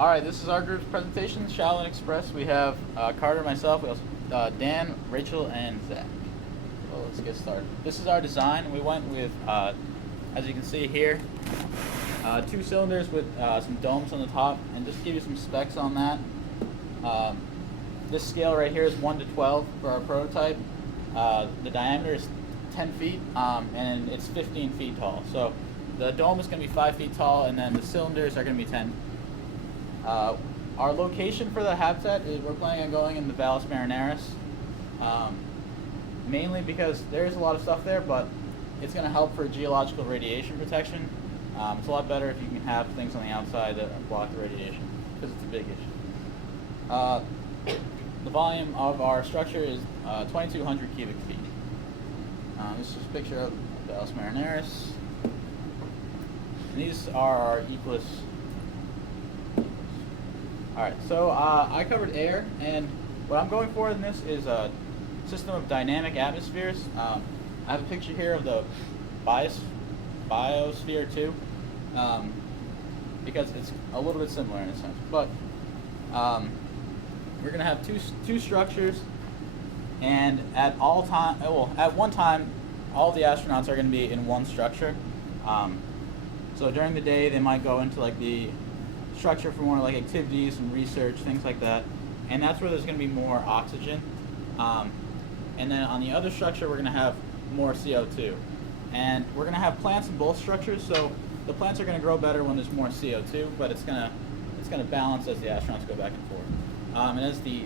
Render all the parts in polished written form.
All right, this is our group's presentation, Shaolin Express. We have Carter, myself, we also Dan, Rachel, and Zach. So let's get started. This is our design. We went with, as you can see here, 2 cylinders with some domes on the top, and just to give you some specs on that. This scale right here is 1 to 12 for our prototype. The diameter is 10 feet, and it's 15 feet tall. So the dome is going to be 5 feet tall, and then the cylinders are going to be 10. Our location for the habitat is we're planning on going in the Valles Marineris, mainly because there's a lot of stuff there, but it's going to help for geological radiation protection. It's a lot better if you can have things on the outside that block the radiation, because it's a big issue. The volume of our structure is 2,200 cubic feet. This is a picture of the Valles Marineris. And these are our Eclipse. Alright, so I covered air, and what I'm going for in this is a system of dynamic atmospheres. I have a picture here of the biosphere too, because it's a little bit similar in a sense. But we're going to have two structures, and at one time, all the astronauts are going to be in one structure. So during the day, they might go into like the structure for more like activities and research, things like that, and that's where there's going to be more oxygen. And then on the other structure, we're going to have more CO2, and we're going to have plants in both structures. So the plants are going to grow better when there's more CO2, but it's going to balance as the astronauts go back and forth. And as the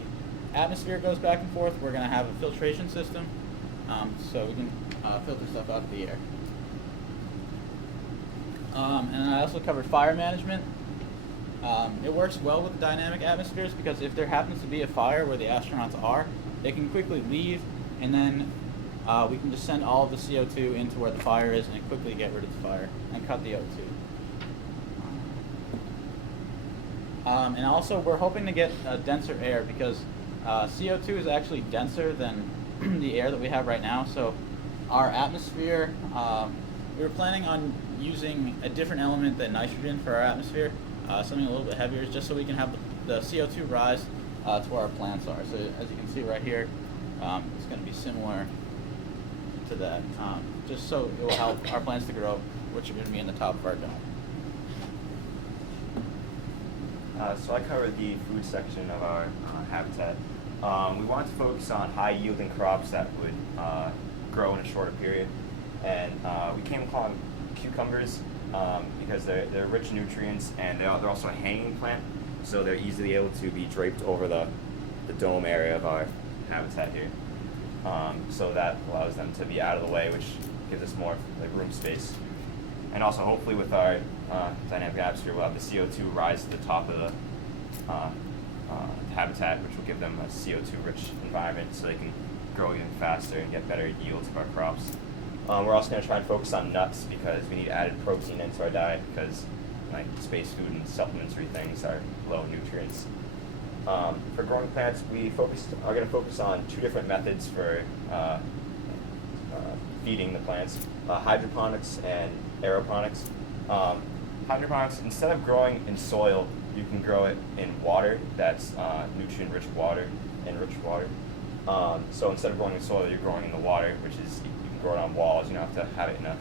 atmosphere goes back and forth, we're going to have a filtration system, so we can filter stuff out of the air. And I also covered fire management. It works well with the dynamic atmospheres because if there happens to be a fire where the astronauts are, they can quickly leave, and then we can just send all of the CO2 into where the fire is and quickly get rid of the fire and cut the O2. And also, we're hoping to get denser air because CO2 is actually denser than the air that we have right now. So our atmosphere, we were planning on using a different element than nitrogen for our atmosphere, something a little bit heavier, just so we can have the CO2 rise to where our plants are. So as you can see right here, it's going to be similar to that, just so it will help our plants to grow, which are going to be in the top of our dome. So I covered the food section of our habitat. We wanted to focus on high-yielding crops that would grow in a shorter period, and we came upon cucumbers because they're rich in nutrients, and they're also a hanging plant, so they're easily able to be draped over the dome area of our habitat here. So that allows them to be out of the way, which gives us more like room space. And also, hopefully, with our dynamic atmosphere, we'll have the CO2 rise to the top of the habitat, which will give them a CO2-rich environment so they can grow even faster and get better yields of our crops. We're also going to try and focus on nuts because we need added protein into our diet because like space food and supplementary things are low in nutrients. For growing plants, we are going to focus on 2 different methods for feeding the plants, hydroponics and aeroponics. Hydroponics, instead of growing in soil, you can grow it in water that's nutrient-rich water, enriched water. So instead of growing in soil, you're growing in the water, which is, you can grow it on walls, you don't have to have it in a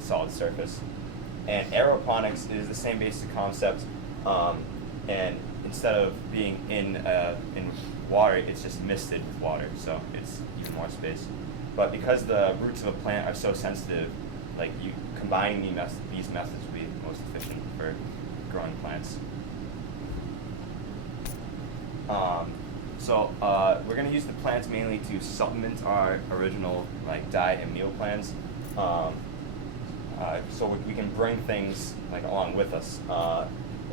solid surface. And aeroponics is the same basic concept, and instead of being in water, it's just misted with water, so it's even more space. But because the roots of a plant are so sensitive, like combining these methods will be most efficient for growing plants. So we're going to use the plants mainly to supplement our original like diet and meal plans. So we can bring things like along with us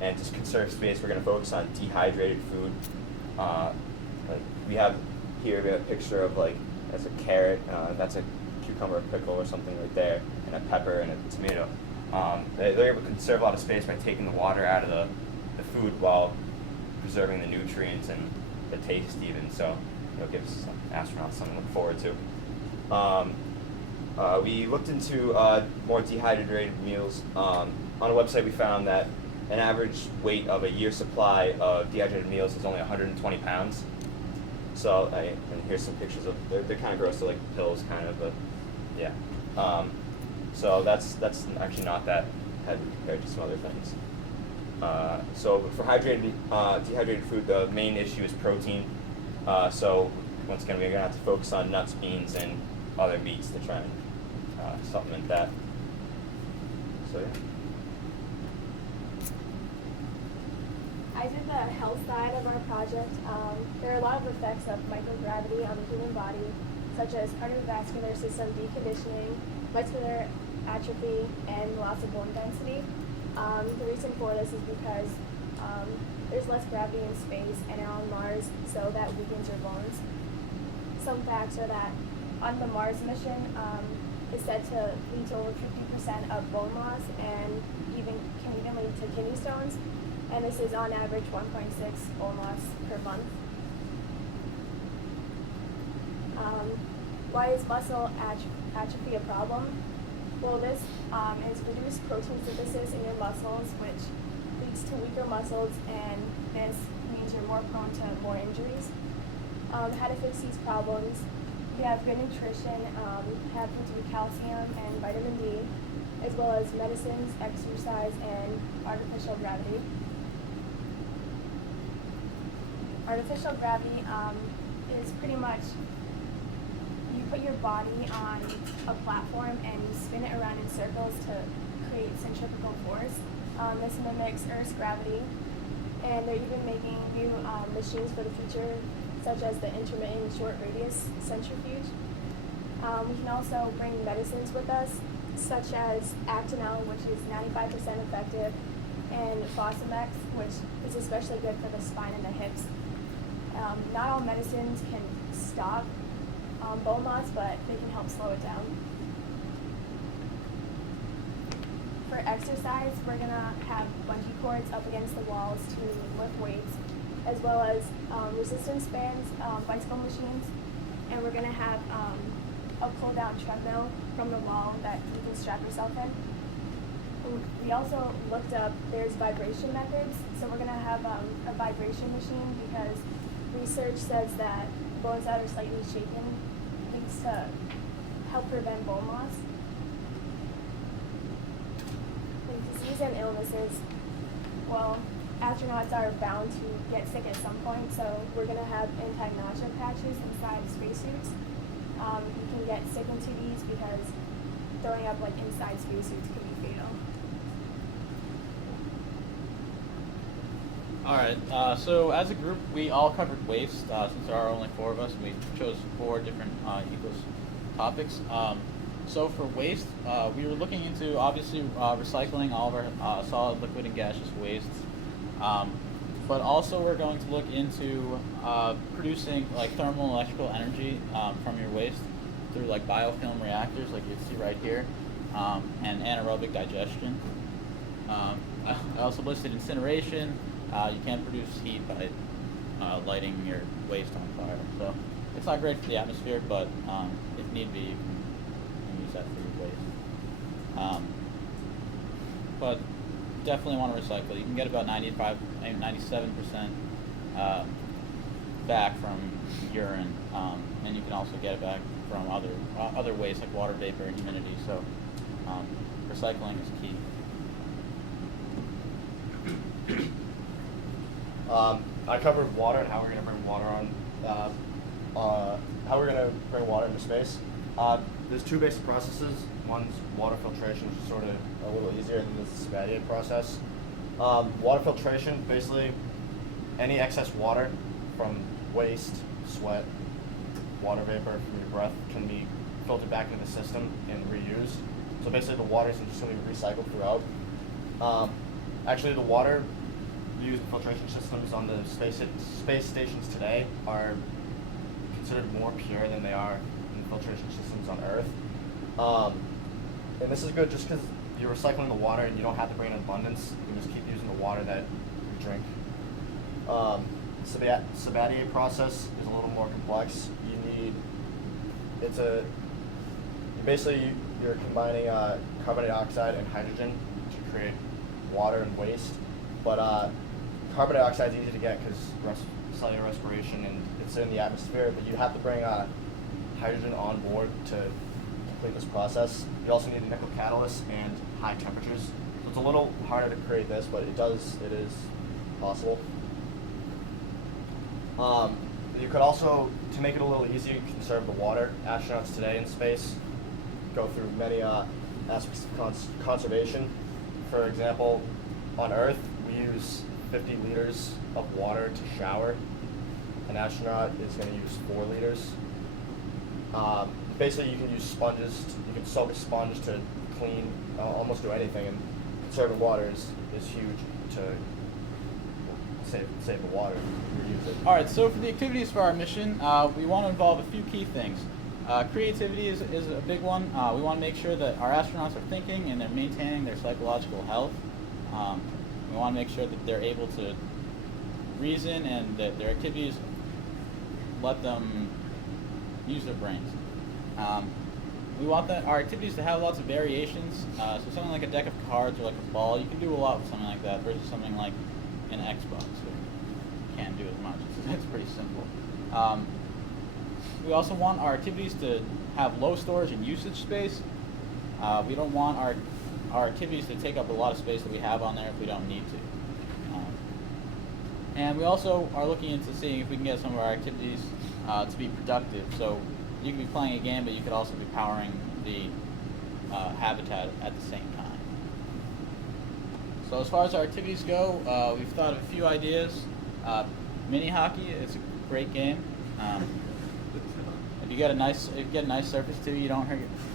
and just conserve space. We're going to focus on dehydrated food. Like we have here a picture of like that's a carrot, that's a cucumber pickle or something right there, and a pepper and a tomato. They're able to conserve a lot of space by taking the water out of the food while preserving the nutrients and the taste even. So it gives astronauts something to look forward to. We looked into more dehydrated meals. On a website we found that an average weight of a year's supply of dehydrated meals is only 120 pounds. So, and here's some pictures of, they're kind of gross, they're like pills kind of, but yeah. So that's actually not that heavy compared to some other things. So for dehydrated food, the main issue is protein. So once again, we're gonna have to focus on nuts, beans, and other meats to try and supplement that. So yeah. I did the health side of our project. There are a lot of effects of microgravity on the human body, such as cardiovascular system deconditioning, muscular atrophy, and loss of bone density. The reason for this is because there's less gravity in space and on Mars, so that weakens your bones. Some facts are that on the Mars mission, it's said to lead to over 50% of bone loss and can even lead to kidney stones. And this is on average 1.6 bone loss per month. Why is muscle atrophy a problem? Well, this is reduced protein synthesis in your muscles, which leads to weaker muscles, and this means you're more prone to more injuries. How to fix these problems? You have good nutrition, have to calcium and vitamin D, as well as medicines, exercise, and artificial gravity. Artificial gravity is pretty much you put your body on a platform and you spin it around in circles to create centrifugal force. This mimics Earth's gravity, and they're even making new machines for the future, such as the intermittent short radius centrifuge. We can also bring medicines with us, such as Actonel, which is 95% effective, and Fosamax, which is especially good for the spine and the hips. Not all medicines can stop bone loss, but they can help slow it down. For exercise, we're gonna have bungee cords up against the walls to lift weights, as well as resistance bands, bicycle machines, and we're gonna have a pull-down treadmill from the wall that you can strap yourself in. We also looked up, there's vibration methods, so we're gonna have a vibration machine because research says that bones that are slightly shaken leads to help prevent bone loss. With disease and illnesses, well, astronauts are bound to get sick at some point, so we're going to have anti-nausea patches inside spacesuits. You can get sick into these because throwing up inside spacesuits can be fatal. Alright, so as a group, we all covered waste. Since there are only 4 of us, we chose 4 different topics. So for waste, we were looking into, obviously, recycling all of our solid, liquid, and gaseous wastes. But also we're going to look into producing thermal and electrical energy from your waste through biofilm reactors, like you see right here, and anaerobic digestion. I also listed incineration. You can produce heat by lighting your waste on fire. So it's not great for the atmosphere, but if need be, you can use that for your waste. But definitely want to recycle. You can get about 97% back from urine, and you can also get it back from other waste like water vapor and humidity. So recycling is key. I covered water and how we're going to bring water into space. There's 2 basic processes. One's water filtration, which is sort of a little easier, and then there's the Sabatier process. Water filtration, basically any excess water from waste, sweat, water vapor from your breath can be filtered back into the system and reused. So basically the water is just going to be recycled throughout. Actually, the water used in filtration systems on the space stations today are considered more pure than they are in filtration systems on Earth. And this is good just because you're recycling the water and you don't have to bring in abundance. You can just keep using the water that you drink. Sabatier process is a little more complex. You're combining carbon dioxide and hydrogen to create water and waste. but carbon dioxide is easy to get because cellular respiration and it's in the atmosphere. But you have to bring hydrogen on board to complete this process. You also need a nickel catalyst and high temperatures. So it's a little harder to create this, but it is possible. You could also, to make it a little easier, conserve the water. Astronauts today in space go through many aspects of conservation. For example, on Earth, we use 50 liters of water to shower. An astronaut is going to use 4 liters. Basically, you can use sponges. You can soak a sponge to clean, almost do anything. And conserving water is huge to save the water, reuse it. All right, so for the activities for our mission, we want to involve a few key things. Creativity is a big one. We want to make sure that our astronauts are thinking and they're maintaining their psychological health. We want to make sure that they're able to reason and that their activities let them use their brains. We want our activities to have lots of variations. So something like a deck of cards or like a ball, you can do a lot with something like that versus something like an Xbox. You can't do as much. It's pretty simple. We also want our activities to have low storage and usage space. We don't want our activities to take up a lot of space that we have on there if we don't need to. And we also are looking into seeing if we can get some of our activities to be productive. So you could be playing a game, but you could also be powering the habitat at the same time. So as far as our activities go, we've thought of a few ideas. Mini hockey is a great game. If you get a nice surface too, you don't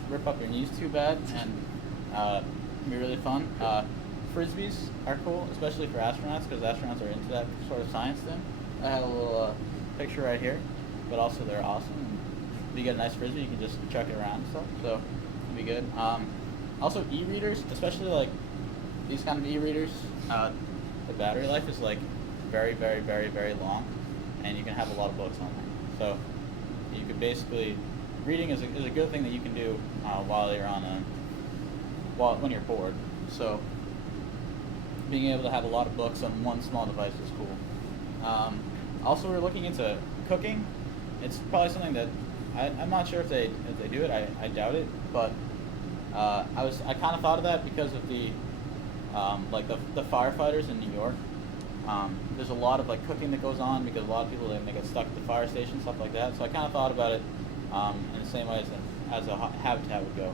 rip up your knees too bad, and it can be really fun. Frisbees are cool, especially for astronauts, because astronauts are into that sort of science thing. I have a little picture right here, but also they're awesome. And if you get a nice frisbee, you can just chuck it around and stuff, so it'll be good. Also e-readers, especially like these kind of e-readers, the battery life is like very, very, very, very long, and you can have a lot of books on there. So you could basically, reading is a good thing that you can do while you're when you're bored. So being able to have a lot of books on one small device is cool. Also, we're looking into cooking. It's probably something that I'm not sure if they do it. I doubt it, but I kind of thought of that because of the the firefighters in New York. There's a lot of like cooking that goes on because a lot of people they get stuck at the fire station, stuff like that. So I kind of thought about it in the same way as a habitat would go.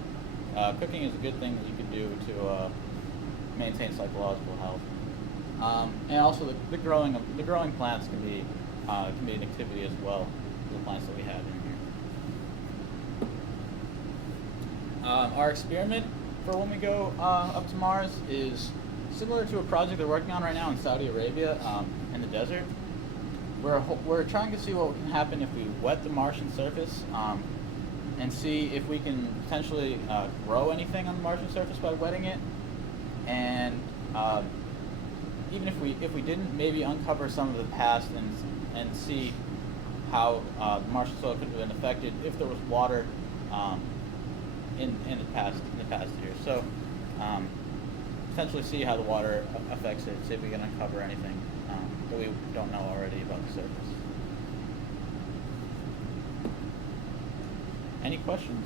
Cooking is a good thing that you can do to maintain psychological health, and also the growing plants can be an activity as well. The plants that we have in here. Our experiment for when we go up to Mars is similar to a project they're working on right now in Saudi Arabia in the desert. We're trying to see what can happen if we wet the Martian surface and see if we can potentially grow anything on the Martian surface by wetting it, and even if we didn't, maybe uncover some of the past and see how the Martian soil could have been affected if there was water in the past years. So potentially see how the water affects it, see if we can uncover anything that we don't know already about the surface. Any questions?